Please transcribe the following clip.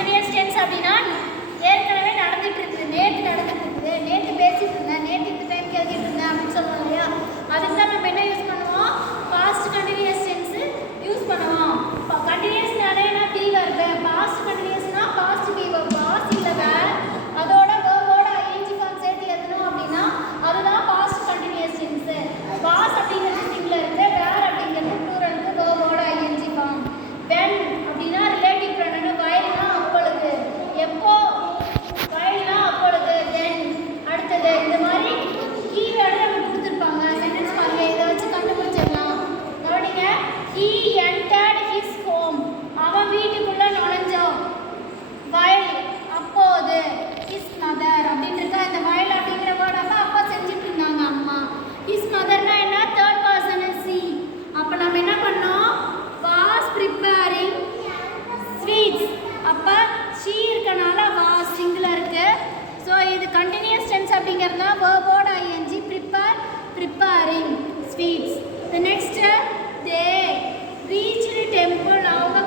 Continuous tense அப்படின்னா ஏற்கனவே நடந்துட்டு இருக்குது, நேற்று நடந்துட்டு இருக்குது, நேற்று பேசிட்டு இருந்தேன், நேற்று இந்த டைம் எழுதிட்டு இருந்தேன் அப்படின்னு சொல்லுவோம் இல்லையா, அதுக்கு தான் நம்ம என்ன யூஸ் பண்ணுவோம், பாஸ்ட் கண்டினியூஸ் டென்ஸ் யூஸ் பண்ணுவோம். கண்டினியூஸ்னாலே பி வருது, பாஸ்ட் கண்டினியூஸ்னா பாஸ்ட் பி வருது, பாஸ்ட் இல்லை வேர், அதோட வேர்போட ஐஎன்ஜி ஃபார்ம் சேர்த்து எழுதணும் அப்படின்னா அதுதான் பாஸ்ட் கண்டினியூஸ் டென்ஸ். பாஸ் அப்படிங்கிறது சிங்குலருக்கு, வேர் அப்படிங்கிறது ப்ளூரலுக்கு, வேர்போட ஐஎன்ஜி ஃபார்ம். வென் அப்படின்னா ரிலேட்டிவ் ப்ரொனவுன், வைல்னா அப்பொழுது, எப்போ, வைல்னா அப்பொழுது, தென் அடுத்தது. இந்த மாதிரி கீவேர்டு நம்ம கொடுத்துருப்பாங்க சென்டென்ஸ் மாதிரி, இதை வச்சு கண்டுபிடிச்சிடலாம். கவனிங்க, he entered his home, அவன் வீட்டுக்குள்ள நுழைஞ்சான். வைல் அப்போது, his mother அப்படின்னு இருக்கா, இந்த வைல் அப்படிங்கிற வேர்டு அப்பா செஞ்சுட்டு இருந்தாங்க அம்மா. his motherனா என்ன, தேர்ட் பர்சன் she. அப்போ நம்ம என்ன பண்ணோம், was preparing sweets. அப்போ she இருக்கனால was சிங்குலருக்கு. ஸோ இது கண்டினியூஸ் டென்ஸ் அப்படிங்கிறதுனா வேர்போட I N G, prepare, preparing sweets. The next they reached temple, அவங்க